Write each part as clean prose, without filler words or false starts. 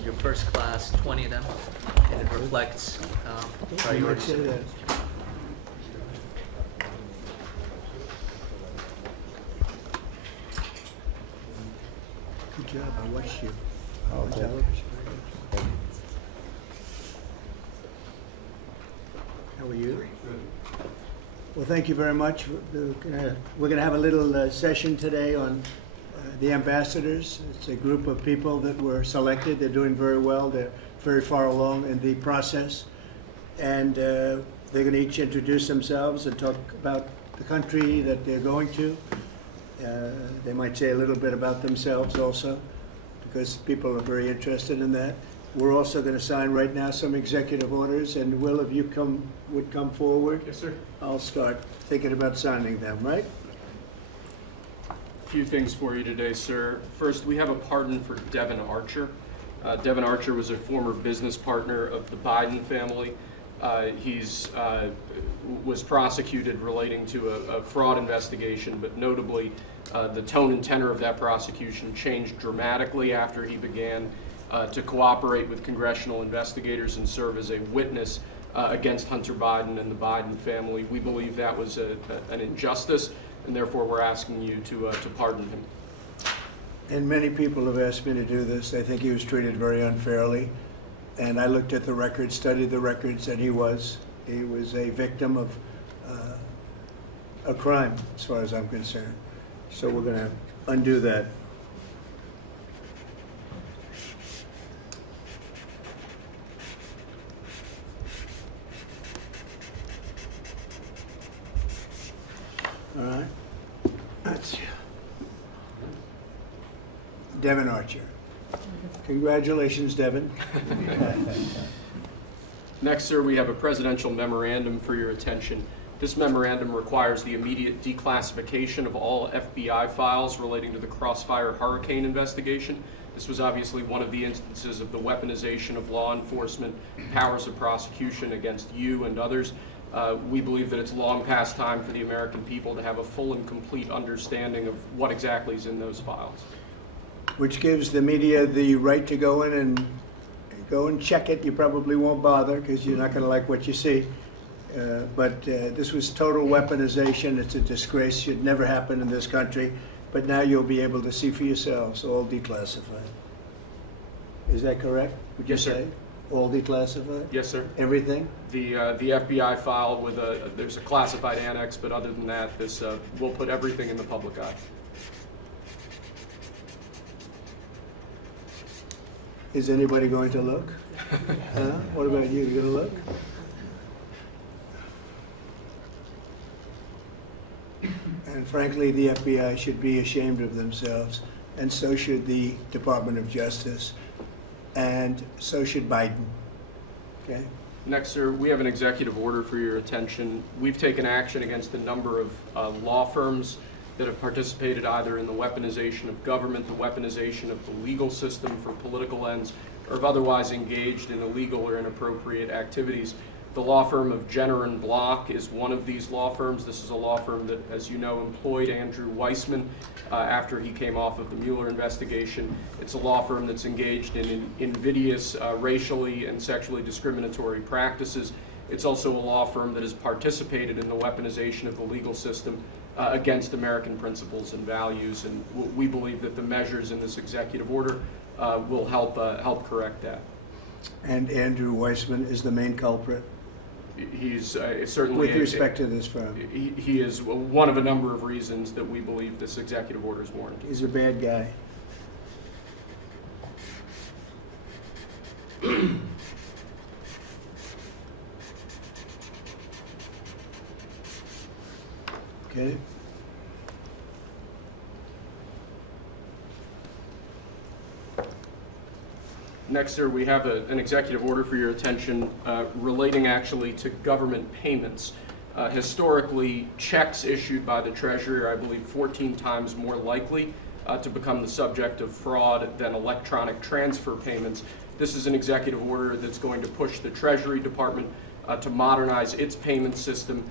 listed your first class, 20 of them, and it reflects priorities. Say that. Good job, I watched you. On television. How are you? Well, thank you very much. We're going to have a little session today on the ambassadors. It's a group of people that were selected. They're doing very well. They're very far along in the process. And they're going to each introduce themselves and talk about the country that they're going to. They might say a little bit about themselves also, because people are very interested in that. We're also going to sign right now some executive orders, and Will, if you would come forward? Yes, sir. I'll start thinking about signing them, right? A few things for you today, sir. First, we have a pardon for Devin Archer. Devin Archer was a former business partner of the Biden family. He's was prosecuted relating to a fraud investigation, but notably the tone and tenor of that prosecution changed dramatically after he began to cooperate with congressional investigators and serve as a witness against Hunter Biden and the Biden family. We believe that was an injustice, and therefore we're asking you to pardon him. And many people have asked me to do this. They think he was treated very unfairly. And I looked at the records, studied the records, and he was a victim of a crime, as far as I'm concerned. So we're going to undo that. All right. That's Devin Archer. Congratulations, Devin. Next, sir, we have a presidential memorandum for your attention. This memorandum requires the immediate declassification of all FBI files relating to the Crossfire Hurricane investigation. This was obviously one of the instances of the weaponization of law enforcement powers of prosecution against you and others. We believe that it's long past time for the American people to have a full and complete understanding of what exactly is in those files. Which gives the media the right to go in and check it. You probably won't bother because you're not going to like what you see. But this was total weaponization. It's a disgrace. Should never happen in this country. But now you'll be able to see for yourselves, all declassified. Is that correct? Would you Yes, sir. say? All declassified? Yes, sir. Everything? The FBI file with there's a classified annex, but other than that, this will put everything in the public eye. Is anybody going to look? Huh? What about you? You going to look? And frankly, the FBI should be ashamed of themselves, and so should the Department of Justice, and so should Biden. Okay? Next, sir, we have an executive order for your attention. We've taken action against a number of law firms that have participated either in the weaponization of government, the weaponization of the legal system for political ends, or have otherwise engaged in illegal or inappropriate activities. The law firm of Jenner and Block is one of these law firms. This is a law firm that, as you know, employed Andrew Weissman after he came off of the Mueller investigation. It's a law firm that's engaged in invidious racially and sexually discriminatory practices. It's also a law firm that has participated in the weaponization of the legal system against American principles and values, and we believe that the measures in this executive order will help correct that. And Andrew Weissman is the main culprit? He's certainly with respect to this firm. He is one of a number of reasons that we believe this executive order is warranted. He's a bad guy. Okay. Next, sir, we have an executive order for your attention relating actually to government payments. Historically, checks issued by the Treasury are, I believe, 14 times more likely to become the subject of fraud than electronic transfer payments. This is an executive order that's going to push the Treasury Department to modernize its payment system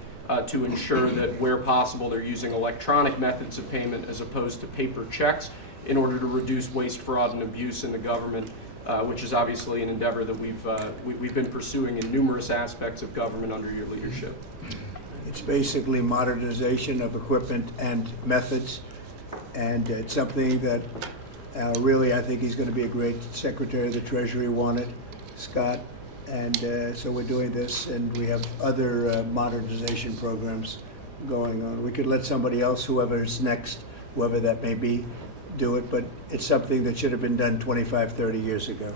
to ensure that where possible they're using electronic methods of payment as opposed to paper checks in order to reduce waste, fraud, and abuse in the government. which is obviously an endeavor that we've been pursuing in numerous aspects of government under your leadership. It's basically modernization of equipment and methods, and it's something that really I think he's going to be a great Secretary of the Treasury wanted, Scott, and so we're doing this, and we have other modernization programs going on. We could let somebody else, whoever's next, whoever that may be, do it, but it's something that should have been done 25, 30 years ago.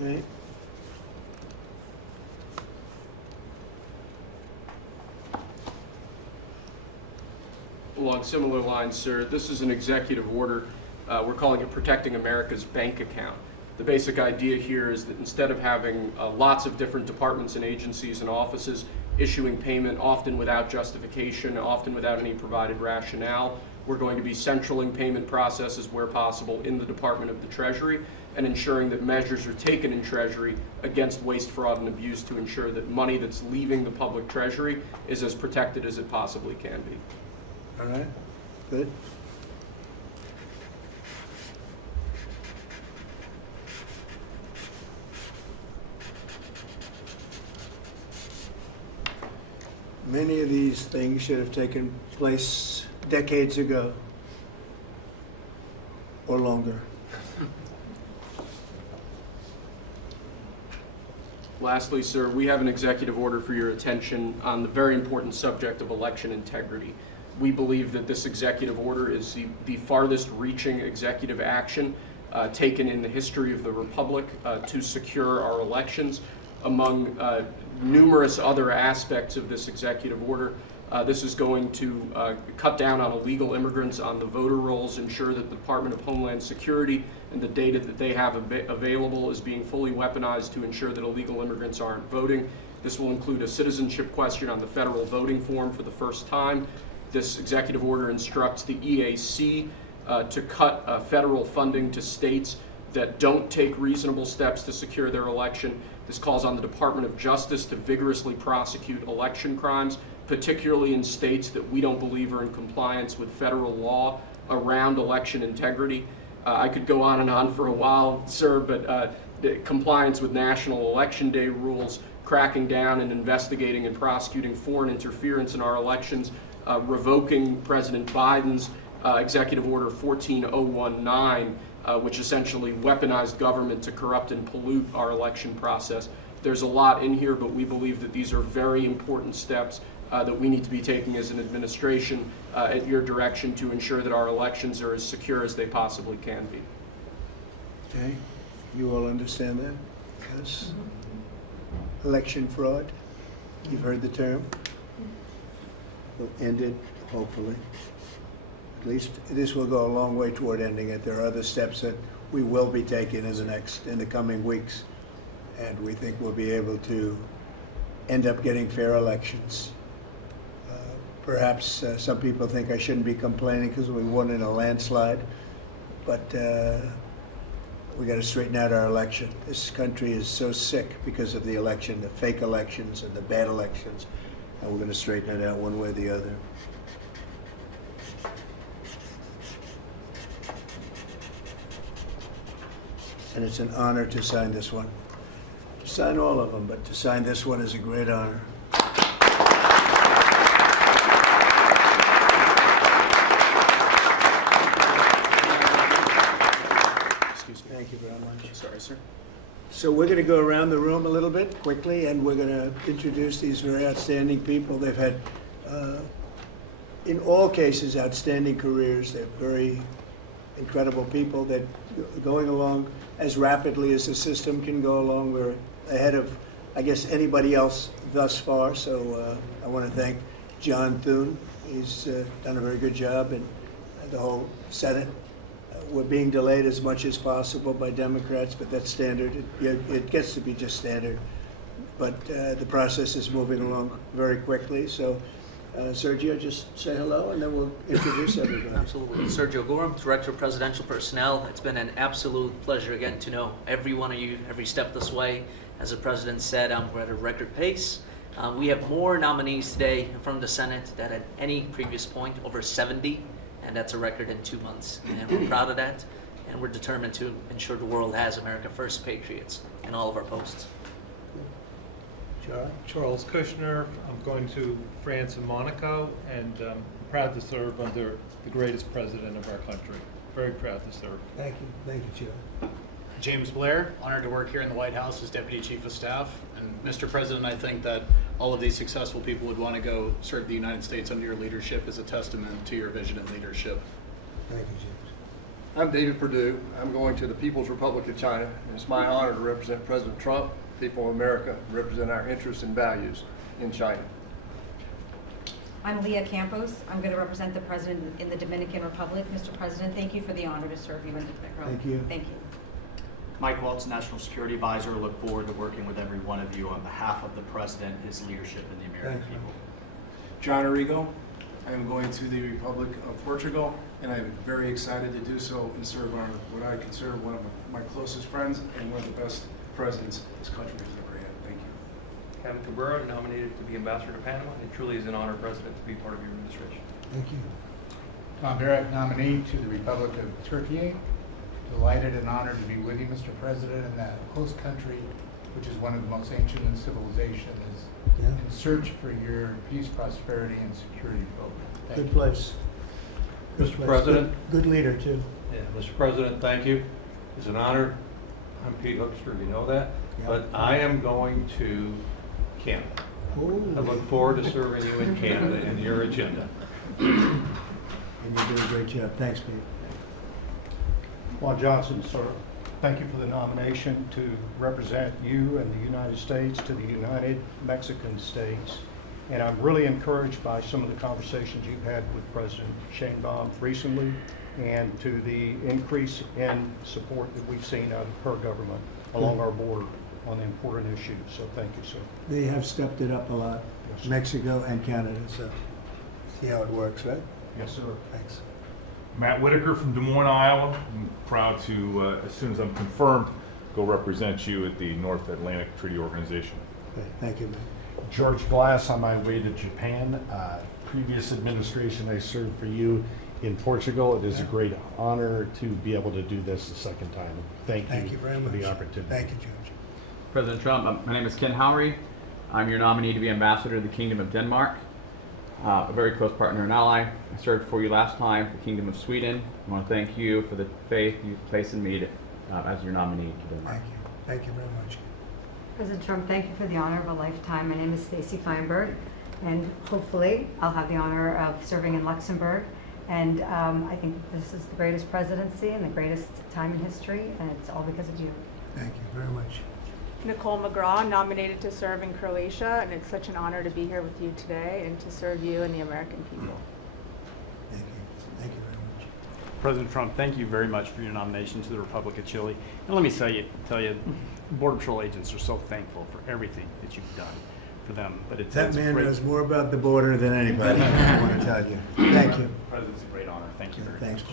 Okay. Along similar lines, sir, this is an executive order. We're calling it Protecting America's Bank Account. The basic idea here is that instead of having lots of different departments and agencies and offices issuing payment, often without justification, often without any provided rationale, we're going to be centraling payment processes where possible in the Department of the Treasury and ensuring that measures are taken in Treasury against waste, fraud, and abuse to ensure that money that's leaving the public treasury is as protected as it possibly can be. All right, good. Many of these things should have taken place decades ago or longer. Lastly, sir, we have an executive order for your attention on the very important subject of election integrity. We believe that this executive order is the farthest reaching executive action taken in the history of the Republic to secure our elections. Among numerous other aspects of this executive order, this is going to cut down on illegal immigrants on the voter rolls, ensure that the Department of Homeland Security and the data that they have available is being fully weaponized to ensure that illegal immigrants aren't voting. This will include a citizenship question on the federal voting form for the first time. This executive order instructs the EAC to cut federal funding to states that don't take reasonable steps to secure their election. This calls on the Department of Justice to vigorously prosecute election crimes, particularly in states that we don't believe are in compliance with federal law around election integrity. I could go on and on for a while, sir, but compliance with national election day rules, cracking down and investigating and prosecuting foreign interference in our elections, revoking President Biden's Executive Order 14019, which essentially weaponized government to corrupt and pollute our election process. There's a lot in here, but we believe that these are very important steps that we need to be taking as an administration at your direction to ensure that our elections are as secure as they possibly can be. Okay, you all understand that? Yes. Election fraud, you've heard the term. We'll end it, hopefully. At least this will go a long way toward ending it. There are other steps that we will be taking in the coming weeks, and we think we'll be able to end up getting fair elections. Perhaps some people think I shouldn't be complaining because we won in a landslide, but we got to straighten out our election. This country is so sick because of the election, the fake elections and the bad elections, and we're going to straighten it out one way or the other. And it's an honor to sign this one. To sign all of them, but to sign this one is a great honor. Thank you very much. Sorry, sir. So we're going to go around the room a little bit quickly, and we're going to introduce these very outstanding people. They've had, in all cases, outstanding careers. They're very incredible people that are going along as rapidly as the system can go along. We're ahead of, I guess, anybody else thus far. So I want to thank John Thune. He's done a very good job, and the whole Senate. We're being delayed as much as possible by Democrats, but that's standard. It gets to be just standard. But the process is moving along very quickly. So, Sergio, just say hello, and then we'll introduce everybody. Absolutely. Sergio Gorham, Director of Presidential Personnel. It's been an absolute pleasure again to know every one of you every step this way. As the President said, we're at a record pace. We have more nominees today from the Senate than at any previous point, over 70, and that's a record in 2 months. And we're proud of that, and we're determined to ensure the world has America First patriots in all of our posts. Charles Kushner. I'm going to France and Monaco, and proud to serve under the greatest president of our country. Very proud to serve. Thank you, Joe. James Blair, honored to work here in the White House as Deputy Chief of Staff. And Mr. President, I think that all of these successful people would want to go serve the United States under your leadership as a testament to your vision and leadership. Thank you, James. I'm David Perdue. I'm going to the People's Republic of China. And it's my honor to represent President Trump, people of America, and represent our interests and values in China. I'm Leah Campos. I'm going to represent the President in the Dominican Republic. Mr. President, thank you for the honor to serve you in the Thank you. Thank you. Mike Waltz, National Security Advisor. Look forward to working with every one of you on behalf of the President, his leadership, and the American Thanks, people. John Arrigo. I am going to the Republic of Portugal, and I'm very excited to do so and serve on what I consider one of my closest friends and one of the best presidents this country has ever had. Thank you. Kevin Cabrera, nominated to be Ambassador to Panama. It truly is an honor, President, to be part of your administration. Thank you. Tom Barrett, nominee to the Republic of Turkey. Delighted and honored to be with you, Mr. President, in that host country, which is one of the most ancient in civilization, is in search for your peace, prosperity, and security program. Thank Good you. place. Good Mr. place. President. Good leader, too. Yeah, Mr. President, thank you. It's an honor. I'm Pete Hookster, you know that. Yeah. But I am going to Canada. I look forward to serving you in Canada and your agenda. And you're doing a great job. Thanks, Pete. Juan Johnson, sir, thank you for the nomination to represent you and the United States to the United Mexican States. And I'm really encouraged by some of the conversations you've had with President Sheinbaum recently and to the increase in support that we've seen out of her government along our border on the important issues. So thank you, sir. They have stepped it up a lot, Yes, sir. Mexico and Canada, so see how it works, right? Yes, sir. Thanks. Matt Whitaker from Des Moines, Iowa. I'm proud to, as soon as I'm confirmed, go represent you at the North Atlantic Treaty Organization. Okay, thank you, man. George Glass, on my way to Japan. Previous administration, I served for you in Portugal. It is a great honor to be able to do this the second time. Thank you very for much. the opportunity. Thank you, George. President Trump, my name is Ken Howery. I'm your nominee to be Ambassador to the Kingdom of Denmark, a very close partner and ally. I served for you last time for the Kingdom of Sweden. I want to thank you for the faith you've placed in me as your nominee to Denmark. Thank you. Thank you very much. President Trump, thank you for the honor of a lifetime. My name is Stacy Feinberg, and hopefully I'll have the honor of serving in Luxembourg. And I think this is the greatest presidency and the greatest time in history, and it's all because of you. Thank you very much. Nicole McGraw, nominated to serve in Croatia, and it's such an honor to be here with you today and to serve you and the American people. Thank you. Thank you very much. President Trump, thank you very much for your nomination to the Republic of Chile. And let me tell you, Border Patrol agents are so thankful for everything that you've done for them. But That man knows more about the border than anybody, I want to tell you. Thank you. President, it's a great honor. Thank you very Thanks. much.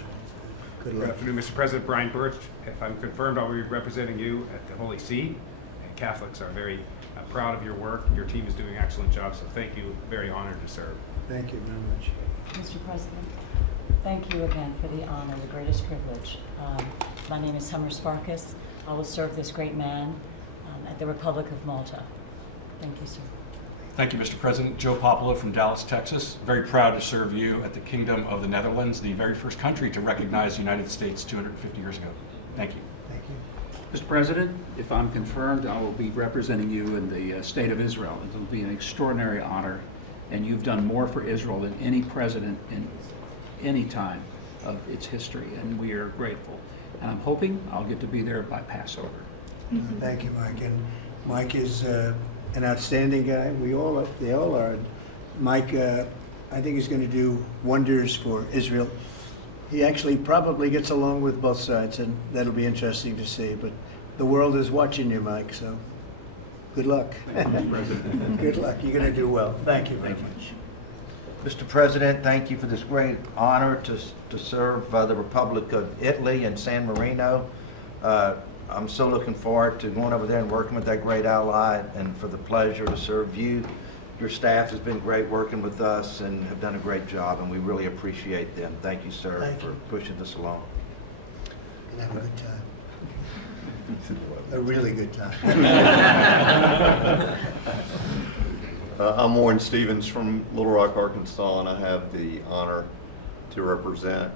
Good Good luck. afternoon, Mr. President. Brian Birch. If I'm confirmed, I'll be representing you at the Holy See. And Catholics are very proud of your work. Your team is doing an excellent job, so thank you. Very honored to serve. Thank you very much. Mr. President, thank you again for the honor, the greatest privilege. My name is Summers Farkas. I will serve this great man at the Republic of Malta. Thank you, sir. Thank you, Mr. President. Joe Popolo from Dallas, Texas. Very proud to serve you at the Kingdom of the Netherlands, the very first country to recognize the United States 250 years ago. Thank you. Thank you. Mr. President, if I'm confirmed, I will be representing you in the state of Israel. It will be an extraordinary honor, and you've done more for Israel than any president in any time of its history, and we are grateful. And I'm hoping I'll get to be there by Passover. Thank you, Mike. And Mike is an outstanding guy. They all are. Mike, I think he's going to do wonders for Israel. He actually probably gets along with both sides, and that'll be interesting to see. But the world is watching you, Mike, so good luck. Thank you, Mr. President. Good luck. You're going to do well. Thank you very much. Mr. President, thank you for this great honor to serve the Republic of Italy and San Marino. I'm so looking forward to going over there and working with that great ally, and for the pleasure to serve you Your staff has been great working with us and have done a great job, and we really appreciate them. Thank you, sir, Thank for you. pushing this along. Have a good time. A really good time. I'm Warren Stevens from Little Rock, Arkansas, and I have the honor to represent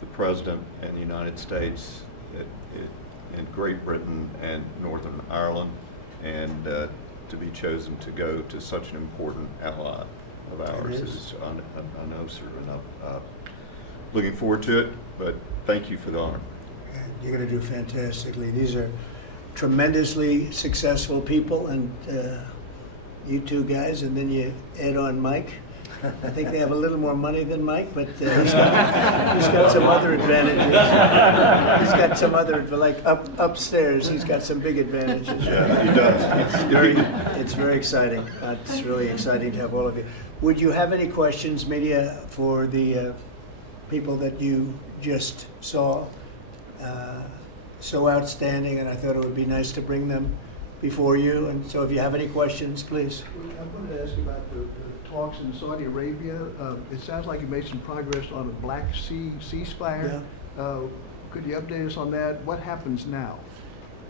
the President and the United States in Great Britain and Northern Ireland, and to be chosen to go to such an important ally of ours is, I know, sir, and I'm looking forward to it, but thank you for the honor. You're going to do fantastically. These are tremendously successful people, and you two guys, and then you add on Mike. I think they have a little more money than Mike, but he's got some other advantages. He's got some other, like upstairs, he's got some big advantages. Yeah, he does. It's very exciting. It's really exciting to have all of you. Would you have any questions, media, for the people that you just saw? So outstanding, and I thought it would be nice to bring them before you. And so if you have any questions, please. I wanted to ask you about the talks in Saudi Arabia. It sounds like you made some progress on the Black Sea ceasefire. Yeah. Could you update us on that? What happens now?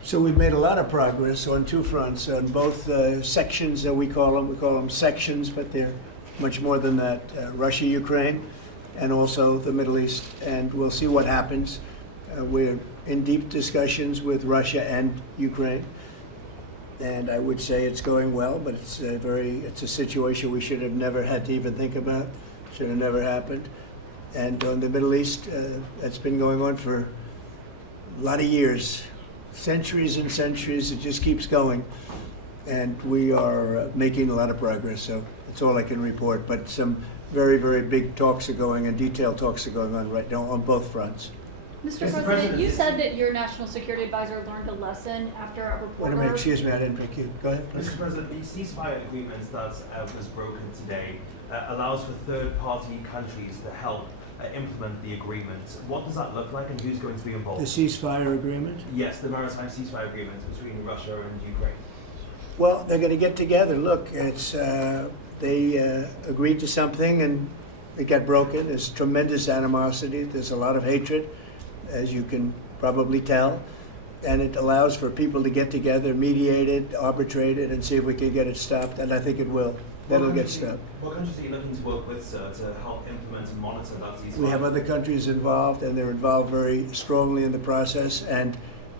So we've made a lot of progress on two fronts, on both sections that we call them sections, but they're much more than that, Russia, Ukraine, and also the Middle East. And we'll see what happens. We're in deep discussions with Russia and Ukraine. And I would say it's going well, but it's a situation we should have never had to even think about. Should have never happened. And on the Middle East, that's been going on for a lot of years, centuries and centuries. It just keeps going. And we are making a lot of progress, so that's all I can report. But some very, very big talks are going, and detailed talks are going on right now on both fronts. Mr. President, you said that your national security advisor learned a lesson after a Wait reporter... a minute, excuse me, I didn't pick you. Go ahead. Mr. President, the ceasefire agreement that was broken today allows for third-party countries to help implement the agreement. What does that look like, and who's going to be involved? The ceasefire agreement? Yes, the maritime ceasefire agreement between Russia and Ukraine. Well, they're going to get together. Look, it's they agreed to something, and it got broken. There's tremendous animosity. There's a lot of hatred, as you can probably tell, and it allows for people to get together, mediate it, arbitrate it, and see if we can get it stopped, and I think it will. That'll get stopped. What countries are you looking to work with, sir, to help implement and monitor that ceasefire? We have other countries involved, and they're involved very strongly in the process, and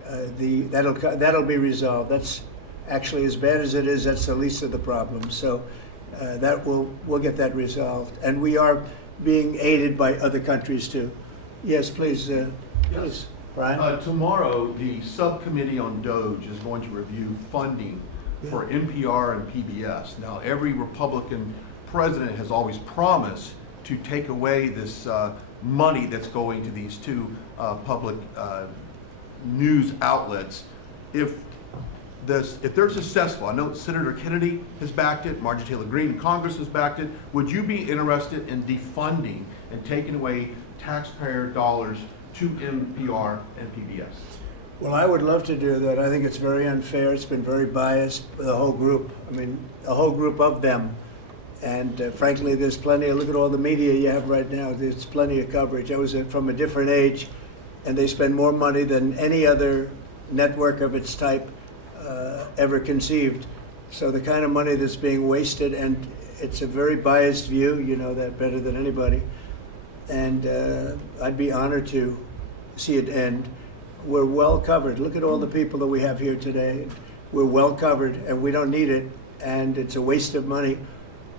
that'll be resolved. That's actually, as bad as it is, that's the least of the problems. So we'll get that resolved, and we are being aided by other countries too. Yes, please. Yes. Brian? Tomorrow, the subcommittee on DOGE is going to review funding for NPR and PBS. Now, every Republican president has always promised to take away this money that's going to these two public news outlets. If they're successful, I know Senator Kennedy has backed it, Marjorie Taylor Greene in Congress has backed it. Would you be interested in defunding and taking away taxpayer dollars to NPR and PBS? Well, I would love to do that. I think it's very unfair. It's been very biased, the whole group. I mean, a whole group of them. And frankly, there's plenty. Look at all the media you have right now. There's plenty of coverage. I was from a different age, and they spend more money than any other network of its type ever conceived. So the kind of money that's being wasted, and it's a very biased view. You know that better than anybody. And I'd be honored to see it end. We're well covered. Look at all the people that we have here today. We're well covered, and we don't need it, and it's a waste of money,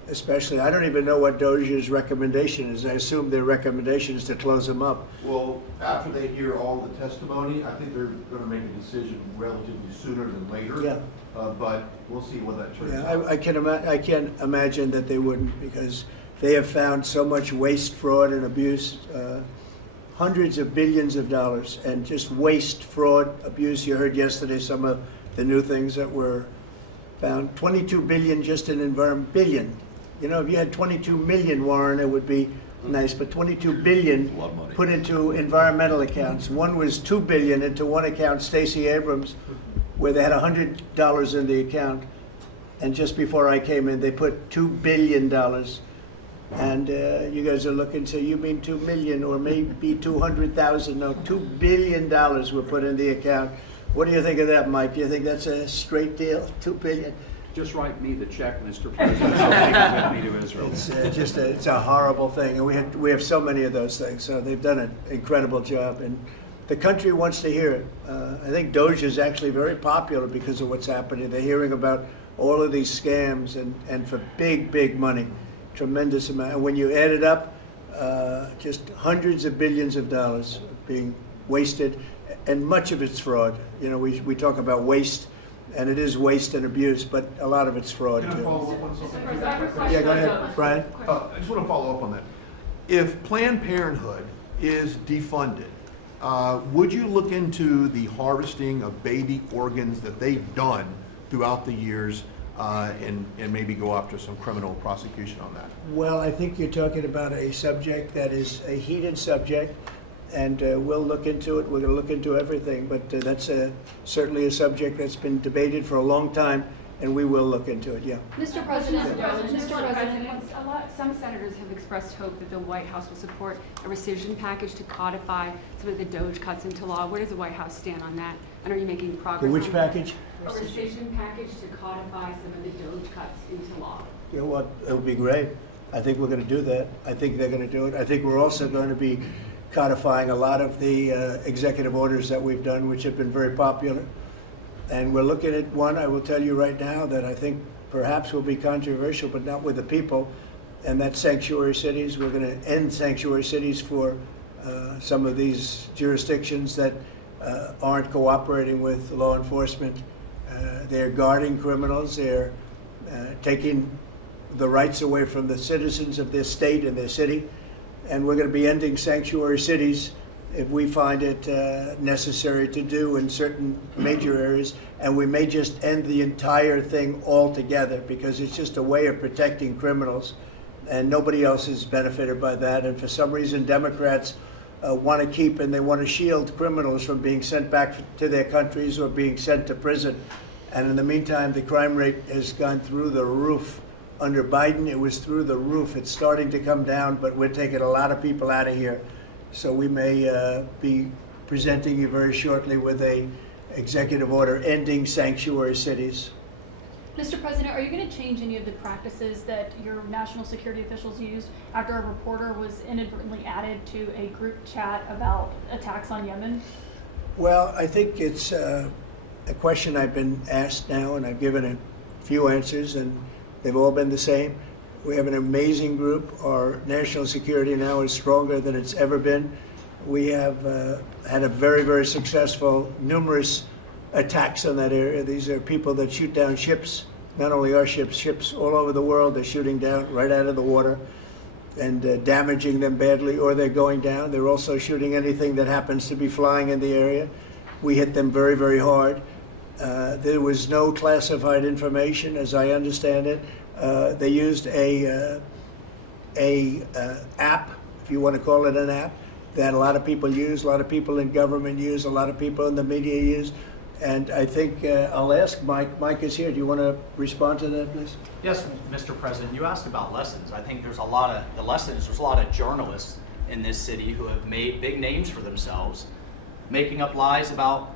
especially. I don't even know what DOJ's recommendation is. I assume their recommendation is to close them up. Well, after they hear all the testimony, I think they're going to make a decision relatively sooner than later. Yeah. But we'll see what that turns Yeah, out. I can't imagine that they wouldn't, because they have found so much waste, fraud, and abuse, hundreds of billions of dollars, and just waste, fraud, abuse. You heard yesterday some of the new things that were found. 22 billion just in environment, billion. You know, if you had 22 million, Warren, it would be nice, but 22 billion put into environmental accounts. One was 2 billion into one account, Stacey Abrams, where they had $100 in the account. And just before I came in, they put $2 billion. And you guys are looking, so you mean 2 million or maybe 200,000? No, $2 billion were put in the account. What do you think of that, Mike? Do you think that's a straight deal? 2 billion? Just write me the check, Mr. President. I'll take it with me to Israel. It's it's a horrible thing, and we have so many of those things. So they've done an incredible job, and the country wants to hear it. I think Doge is actually very popular because of what's happening. They're hearing about all of these scams and for big money, tremendous amount. And when you add it up, just hundreds of billions of dollars being wasted, and much of it's fraud. You know, we talk about waste. And it is waste and abuse, but a lot of it's fraud Can I too. follow up on something? Yeah, go ahead, Brian. I just want to follow up on that. If Planned Parenthood is defunded, would you look into the harvesting of baby organs that they've done throughout the years and maybe go after some criminal prosecution on that? Well, I think you're talking about a subject that is a heated subject, and we'll look into it. We're going to look into everything, but that's certainly a subject that's been debated for a long time, and we will look into it, yeah. Mr. President, Some senators have expressed hope that the White House will support a rescission package to codify some of the Doge cuts into law. Where does the White House stand on that? And are you making progress? Which on package? A rescission package to codify some of the Doge cuts into law. You know what? It would be great. I think we're going to do that. I think they're going to do it. I think we're also going to be codifying a lot of the executive orders that we've done, which have been very popular. And we're looking at one, I will tell you right now, that I think perhaps will be controversial, but not with the people, and that's sanctuary cities. We're going to end sanctuary cities for some of these jurisdictions that aren't cooperating with law enforcement. They're guarding criminals. They're taking the rights away from the citizens of their state and their city. And we're going to be ending sanctuary cities if we find it necessary to do in certain major areas. And we may just end the entire thing altogether because it's just a way of protecting criminals. And nobody else is benefited by that. And for some reason, Democrats want to keep and they want to shield criminals from being sent back to their countries or being sent to prison. And in the meantime, the crime rate has gone through the roof. Under Biden, it was through the roof. It's starting to come down, but we're taking a lot of people out of here. So we may be presenting you very shortly with a executive order ending sanctuary cities. Mr. President, are you going to change any of the practices that your national security officials used after a reporter was inadvertently added to a group chat about attacks on Yemen? Well, I think it's a question I've been asked now, and I've given a few answers, and they've all been the same. We have an amazing group. Our national security now is stronger than it's ever been. We have had a very successful, numerous attacks on that area. These are people that shoot down ships, not only our ships, ships all over the world. They're shooting down right out of the water and damaging them badly, or they're going down. They're also shooting anything that happens to be flying in the area. We hit them very hard. There was no classified information, as I understand it. They used a app, if you want to call it an app, that a lot of people use, a lot of people in government use, a lot of people in the media use. And I think I'll ask Mike. Mike is here. Do you want to respond to that, please? Yes, Mr. President. You asked about lessons. I think there's a lot of journalists in this city who have made big names for themselves, making up lies about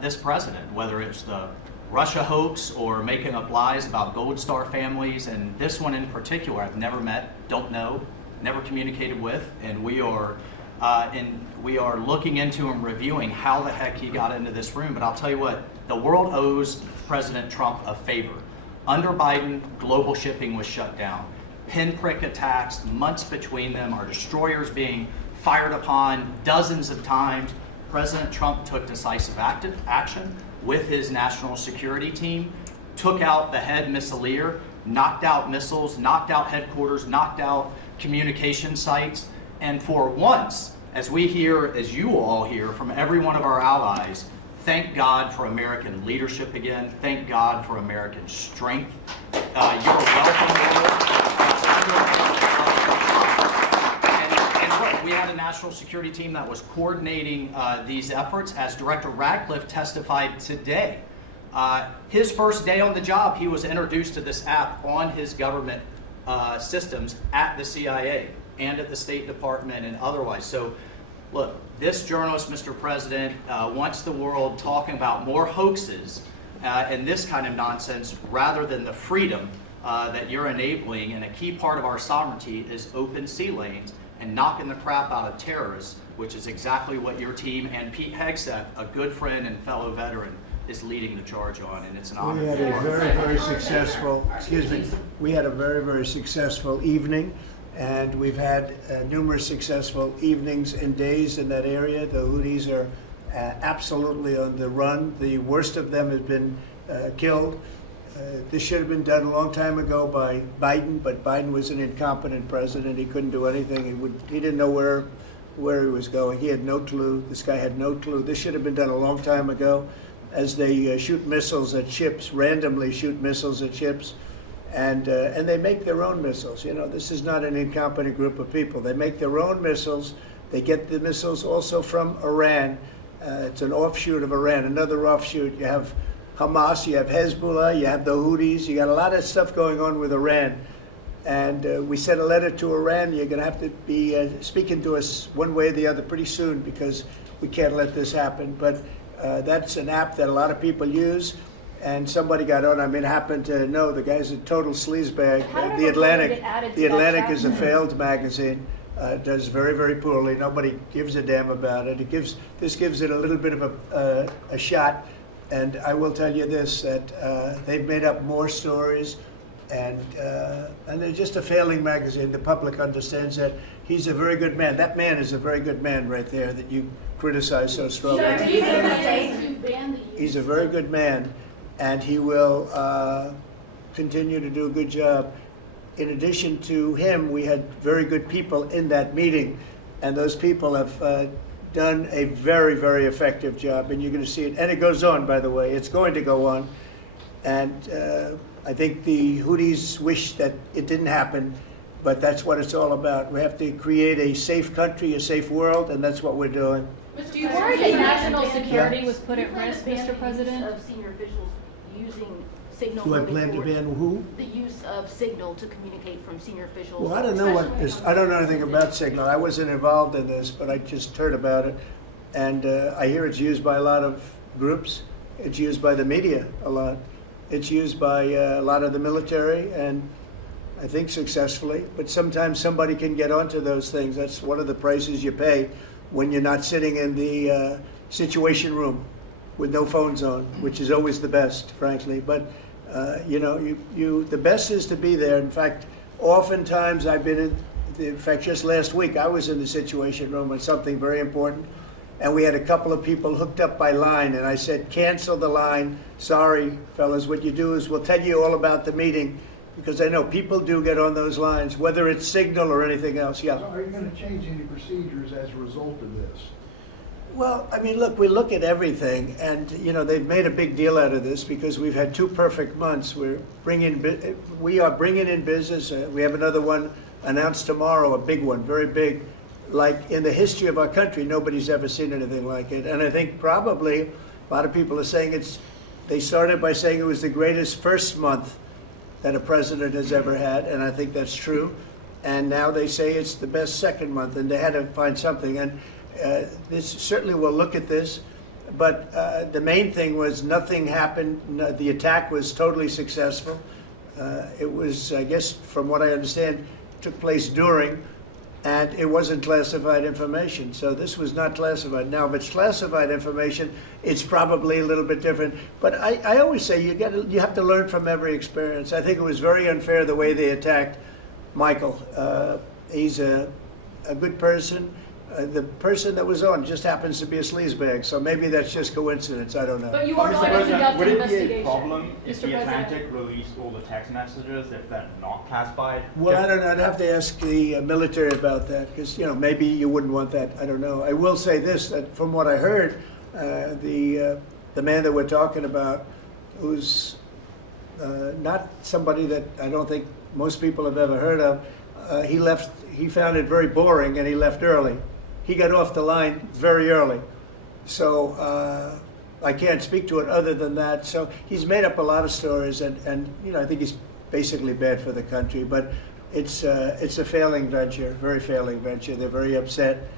this president, whether it's the Russia hoax or making up lies about Gold Star families. And this one in particular, I've never met, don't know, never communicated with, and we are looking into and reviewing how the heck he got into this room. But I'll tell you what, the world owes President Trump a favor. Under Biden, global shipping was shut down. Pinprick attacks, months between them, our destroyers being fired upon dozens of times. President Trump took decisive action with his national security team, took out the head missileer, knocked out missiles, knocked out headquarters, knocked out communication sites. And for once, as we hear, as you all hear from every one of our allies, thank God for American leadership again. Thank God for American strength. You're welcome. And look, we had a national security team that was coordinating these efforts. As Director Radcliffe testified today, His first day on the job, he was introduced to this app on his government systems at the CIA and at the State Department and otherwise. So, look, this journalist, Mr. President, wants the world talking about more hoaxes and this kind of nonsense rather than the freedom that you're enabling. And a key part of our sovereignty is open sea lanes and knocking the crap out of terrorists, which is exactly what your team and Pete Hegseth, a good friend and fellow veteran, is leading the charge on, and it's an honor. We had a very, very successful, excuse me, we had a very, very successful evening, and we've had numerous successful evenings and days in that area. The Houthis are absolutely on the run. The worst of them has been killed. This should have been done a long time ago by Biden, but Biden was an incompetent president. He couldn't do anything. He didn't know where he was going. He had no clue. This guy had no clue. This should have been done a long time ago. As they shoot missiles at ships, randomly shoot missiles at ships, and they make their own missiles. You know, this is not an incompetent group of people. They make their own missiles. They get the missiles also from Iran. It's an offshoot of Iran, another offshoot. You have Hamas, you have Hezbollah, you have the Houthis. You got a lot of stuff going on with Iran. And we sent a letter to Iran. You're going to have to be speaking to us one way or the other pretty soon, because we can't let this happen. But that's an app that a lot of people use, and somebody got on. I mean, happened to know the guy's a total sleazebag. The Atlantic is a failed magazine. Does very, very poorly. Nobody gives a damn about it. This gives it a little bit of a shot. And I will tell you this, that they've made up more stories, and they're just a failing magazine. The public understands that. He's a very good man. That man is a very good man right there that you criticize so strongly. He's a very good man, and he will continue to do a good job. In addition to him, we had very good people in that meeting, and those people have done a very, very effective job, and you're going to see it. And it goes on, by the way. It's going to go on. And I think the Houthis wish that it didn't happen, but that's what it's all about. We have to create a safe country, a safe world, and that's what we're doing. Do you worry that national security was put at risk, Mr. President? Of senior officials using signal. Do I plan to ban who? The use of signal to communicate from senior officials. Well, I don't know what this, I don't know anything about Signal. I wasn't involved in this, but I just heard about it. And I hear it's used by a lot of groups. It's used by the media a lot. It's used by a lot of the military, and I think successfully. But sometimes somebody can get onto those things. That's one of the prices you pay when you're not sitting in the situation room with no phones on, which is always the best, frankly. But you know, the best is to be there. In fact, oftentimes I've been in fact, just last week I was in the situation room on something very important, and we had a couple of people hooked up by line, and I said, cancel the line. Sorry, fellas, what you do is we'll tell you all about the meeting, because I know people do get on those lines, whether it's Signal or anything else. Yeah. So are you going to change any procedures as a result of this? Well, I mean, look, we look at everything, and you know, they've made a big deal out of this because we've had 2 perfect months. We are bringing in business. We have another one announced tomorrow, a big one, very big. Like in the history of our country, nobody's ever seen anything like it. And I think probably a lot of people are saying they started by saying it was the greatest first month that a president has ever had, and I think that's true. And now they say it's the best second month, and they had to find something. And this certainly will look at this, but the main thing was nothing happened. The attack was totally successful. It was, I guess, from what I understand, took place during, and it wasn't classified information. So this was not classified. Now, if it's classified information, it's probably a little bit different. But I always say you have to learn from every experience. I think it was very unfair the way they attacked Michael. He's a good person. The person that was on just happens to be a sleazebag, so maybe that's just coincidence. I don't know. But you are going to conduct an investigation. Would it be a problem if the Atlantic released all the text messages if they're not classified? Well, I don't know. I'd have to ask the military about that, because you know, maybe you wouldn't want that. I don't know. I will say this: that from what I heard, the man that we're talking about, who's not somebody that I don't think most people have ever heard of, he left. He found it very boring, and he left early. He got off the line very early. So I can't speak to it other than that. So he's made up a lot of stories, and you know, I think he's basically bad for the country. But it's a failing venture, very failing venture. They're very upset,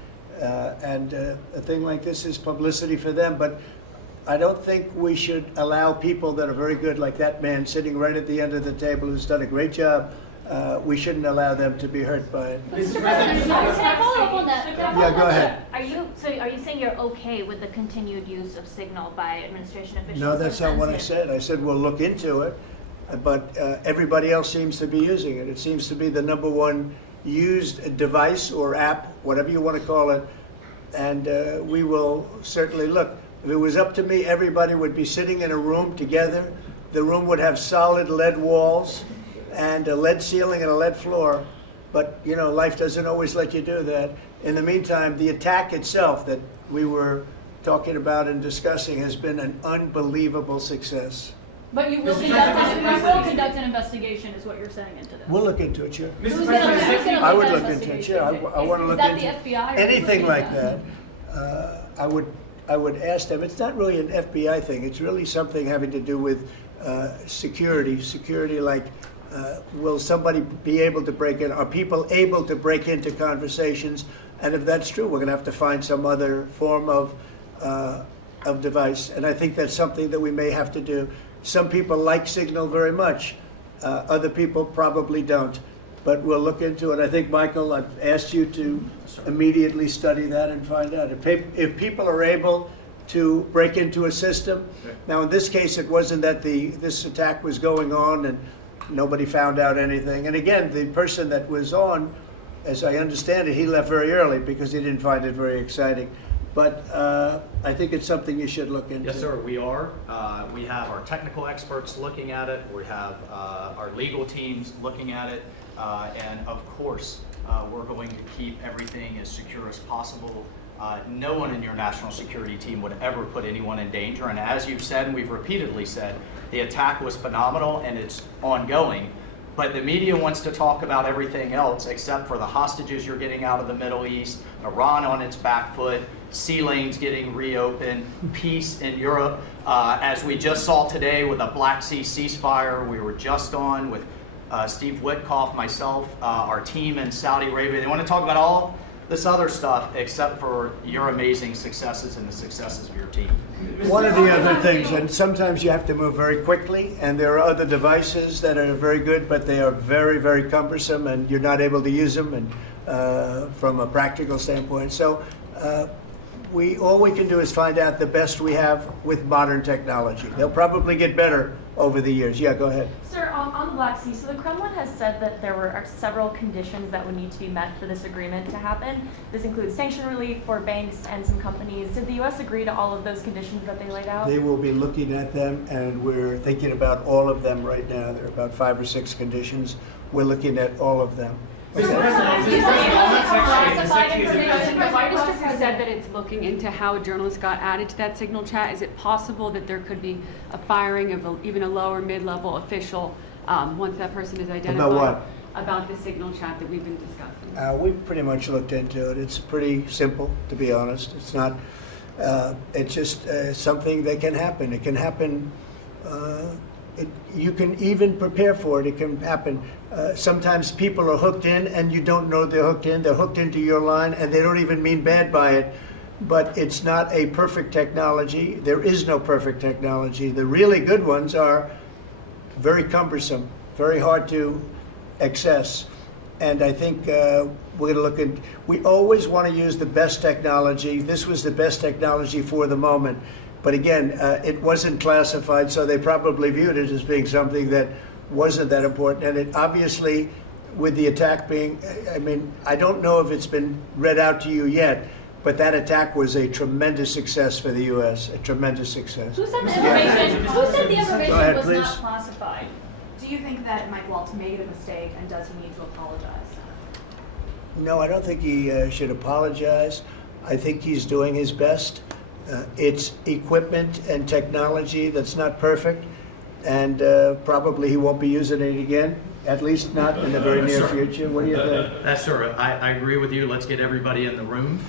and a thing like this is publicity for them. But I don't think we should allow people that are very good, like that man sitting right at the end of the table who's done a great job. We shouldn't allow them to be hurt by it. Mr. President, can I follow up on that? Yeah, go ahead. Are you saying you're okay with the continued use of Signal by administration officials? No, that's not what I said. I said we'll look into it, but everybody else seems to be using it. It seems to be the #1 used device or app, whatever you want to call it, and we will certainly look. If it was up to me, everybody would be sitting in a room together. The room would have solid lead walls and a lead ceiling and a lead floor. But, you know, life doesn't always let you do that. In the meantime, the attack itself that we were talking about and discussing has been an unbelievable success. But you will conduct an investigation, is what you're saying into this. We'll look into it, sure. Who's gonna I would lead that look into it, sure. investigation? I want to Is look that into the FBI or anything who's like looking that. I would ask them. It's not really an FBI thing. It's really something having to do with security. Security, like, will somebody be able to break in? Are people able to break into conversations? And if that's true, we're going to have to find some other form of device. And I think that's something that we may have to do. Some people like Signal very much. Other people probably don't. But we'll look into it. I think, Michael, I've asked you to immediately study that and find out. If people are able to break into a system, now in this case it wasn't that this attack was going on and nobody found out anything. And again, the person that was on, as I understand it, he left very early because he didn't find it very exciting. But I think it's something you should look into. Yes, sir, we are. We have our technical experts looking at it. We have our legal teams looking at it. And of course, we're going to keep everything as secure as possible. No one in your national security team would ever put anyone in danger. And as you've said, and we've repeatedly said, the attack was phenomenal and it's ongoing. But the media wants to talk about everything else except for the hostages you're getting out of the Middle East, Iran on its back foot, sea lanes getting reopened, peace in Europe. As we just saw today with a Black Sea ceasefire, we were just on with Steve Witkoff, myself, our team in Saudi Arabia. They want to talk about all this other stuff except for your amazing successes and the successes of your team. One of the other things, and sometimes you have to move very quickly, and there are other devices that are very good, but they are very, very cumbersome, and you're not able to use them and from a practical standpoint. So all we can do is find out the best we have with modern technology. They'll probably get better over the years. Yeah, go ahead. Sir, on the Black Sea, so the Kremlin has said that there are several conditions that would need to be met for this agreement to happen. This includes sanction relief for banks and some companies. Did the U.S. agree to all of those conditions that they laid out? They will be looking at them, and we're thinking about all of them right now. There are about 5 or 6 conditions. We're looking at all of them. Hegseth said that it's looking into how a journalist got added to that Signal chat. Is it possible that there could be a firing of even a lower mid-level official once that person is identified? About what? About the Signal chat that we've been discussing. We've pretty much looked into it. It's pretty simple, to be honest. It's not. It's just something that can happen. It can happen. You can even prepare for it. It can happen. Sometimes people are hooked in and you don't know they're hooked in. They're hooked into your line and they don't even mean bad by it. But it's not a perfect technology. There is no perfect technology. The really good ones are very cumbersome, very hard to access. And I think we're going to look at, we always want to use the best technology. This was the best technology for the moment. But again, it wasn't classified, so they probably viewed it as being something that wasn't that important. And it obviously, with the attack being, I mean, I don't know if it's been read out to you yet, but that attack was a tremendous success for the U.S., a tremendous success. Who said the information, Go ahead, was please. not classified? Do you think that Mike Waltz made a mistake, and does he need to apologize? No, I don't think he should apologize. I think he's doing his best. It's equipment and technology that's not perfect, and probably he won't be using it again, at least not in the very near future. What do you think? That's sir. I agree with you. Let's get everybody in the room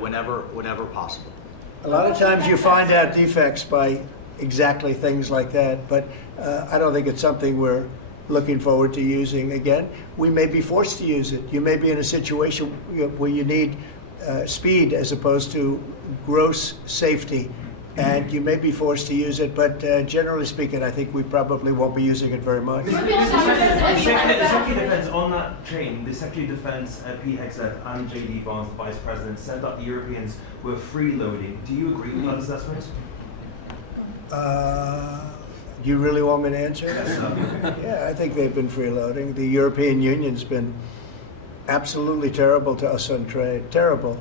whenever possible. A lot of times you find out defects by exactly things like that, but I don't think it's something we're looking forward to using again. We may be forced to use it. You may be in a situation where you need speed as opposed to gross safety, and you may be forced to use it, but generally speaking, I think we probably won't be using it very much. The Secretary of Defense, on that chain, the Secretary of Defense, Pete Hegseth, and J.D. Vance, the Vice President, said that the Europeans were freeloading. Do you agree with that assessment? Do you really want me to answer? Yeah, I think they've been freeloading. The European Union's been absolutely terrible to us on trade, terrible.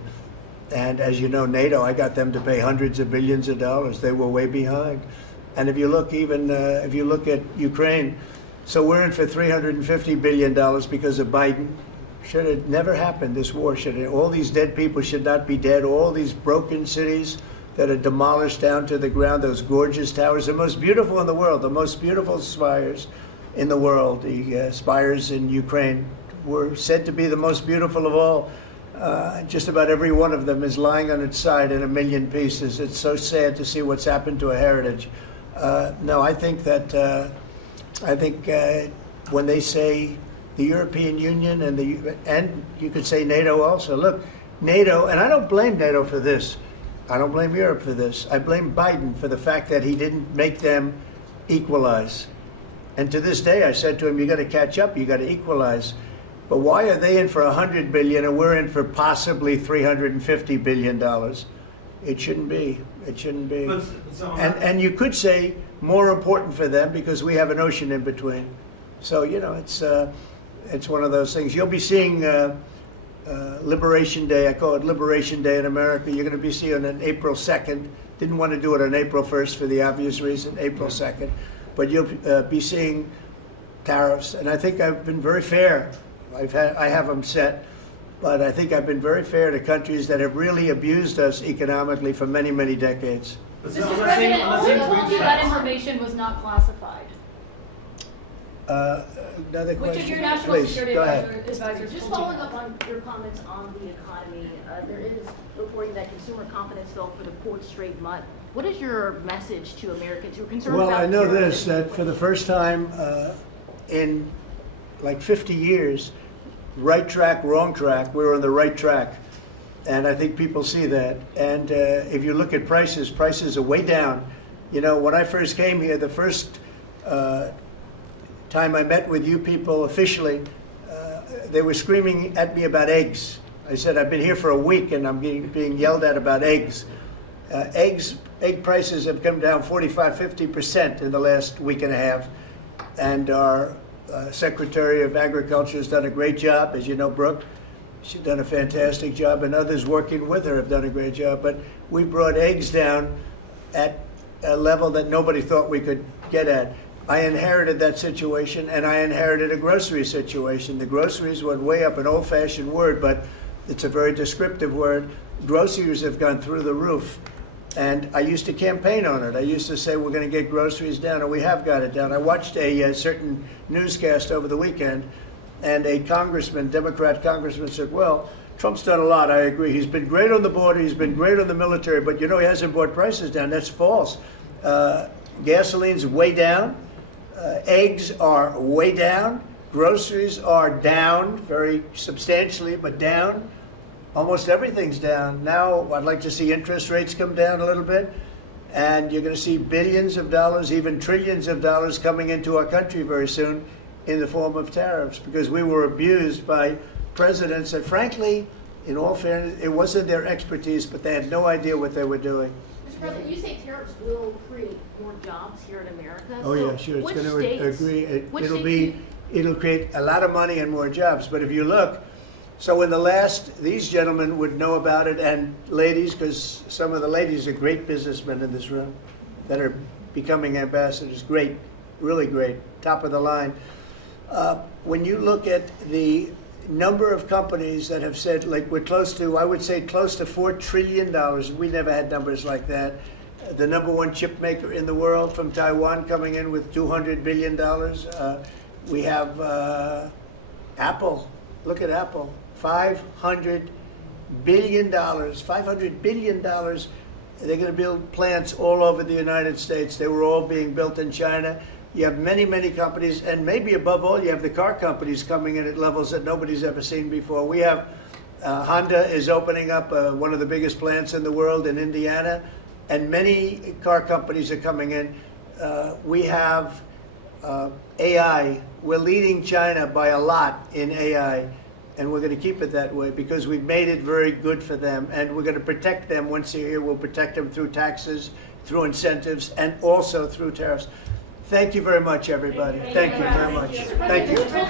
And as you know, NATO, I got them to pay hundreds of billions of dollars. They were way behind. And if you look if you look at Ukraine, so we're in for $350 billion because of Biden. Should have never happened, this war. All these dead people should not be dead. All these broken cities that are demolished down to the ground, those gorgeous towers, the most beautiful in the world, the most beautiful spires in the world. The spires in Ukraine were said to be the most beautiful of all. Just about every one of them is lying on its side in a million pieces. It's so sad to see what's happened to a heritage. No, I think that when they say the European Union and you could say NATO also. Look, NATO, and I don't blame NATO for this. I don't blame Europe for this. I blame Biden for the fact that he didn't make them equalize. And to this day, I said to him, you got to catch up, you got to equalize. But why are they in for $100 billion and we're in for possibly $350 billion? It shouldn't be. It shouldn't be. And you could say more important for them because we have an ocean in between. So, you know, it's one of those things. You'll be seeing Liberation Day. I call it Liberation Day in America. You're going to be seeing it on April 2nd. Didn't want to do it on April 1st for the obvious reason, April 2nd. But you'll be seeing tariffs. And I think I've been very fair. I have them set. But I think I've been very fair to countries that have really abused us economically for many, many decades. Mr. President, who told you that information was not classified? Another question? Which of your national Please, security go ahead. advisors Just told you following that? up on your comments on the economy, there is reporting that consumer confidence fell for the fourth straight month. What is your message to Americans who are concerned about? Well, I know terrorism? this, that for the first time in like 50 years, right track, wrong track, we're on the right track. And I think people see that. And if you look at prices, prices are way down. You know, when I first came here, the first time I met with you people officially, they were screaming at me about eggs. I said, I've been here for a week and I'm being yelled at about eggs. Egg prices have come down 45, 50% in the last week and a half. And our Secretary of Agriculture has done a great job. As you know, Brooke, she's done a fantastic job, and others working with her have done a great job. But we brought eggs down at a level that nobody thought we could get at. I inherited that situation, and I inherited a grocery situation. The groceries went way up, an old-fashioned word, but it's a very descriptive word. Groceries have gone through the roof. And I used to campaign on it. I used to say we're going to get groceries down, and we have got it down. I watched a certain newscast over the weekend, and a congressman, Democrat congressman, said, well, Trump's done a lot, I agree. He's been great on the border, he's been great on the military, but you know he hasn't brought prices down. That's false. Gasoline's way down. Eggs are way down. Groceries are down very substantially, but down. Almost everything's down. Now, I'd like to see interest rates come down a little bit, and you're going to see billions of dollars, even trillions of dollars coming into our country very soon in the form of tariffs, because we were abused by presidents that, frankly, in all fairness, it wasn't their expertise, but they had no idea what they were doing. Mr. President, you say tariffs will create more jobs here in America. Oh, So yeah, sure. It's which going to states- agree. which It'll states it'll create a lot of money and more jobs. But if you look, so in the last, these gentlemen would know about it, and ladies, because some of the ladies are great businessmen in this room that are becoming ambassadors. Great, really great, top of the line. When you look at the number of companies that have said, like we're close to, I would say close to $4 trillion. We never had numbers like that. The number one chip maker in the world from Taiwan coming in with $200 billion. We have Apple. Look at Apple. $500 billion. $500 billion. They're going to build plants all over the United States. They were all being built in China. You have many, many companies, and maybe above all, you have the car companies coming in at levels that nobody's ever seen before. We have Honda is opening up one of the biggest plants in the world in Indiana, and many car companies are coming in. We have AI. We're leading China by a lot in AI, and we're going to keep it that way because we've made it very good for them, and we're going to protect them. Once they're here, we'll protect them through taxes, through incentives, and also through tariffs. Thank you very much, everybody. Thank you very much. Thank you.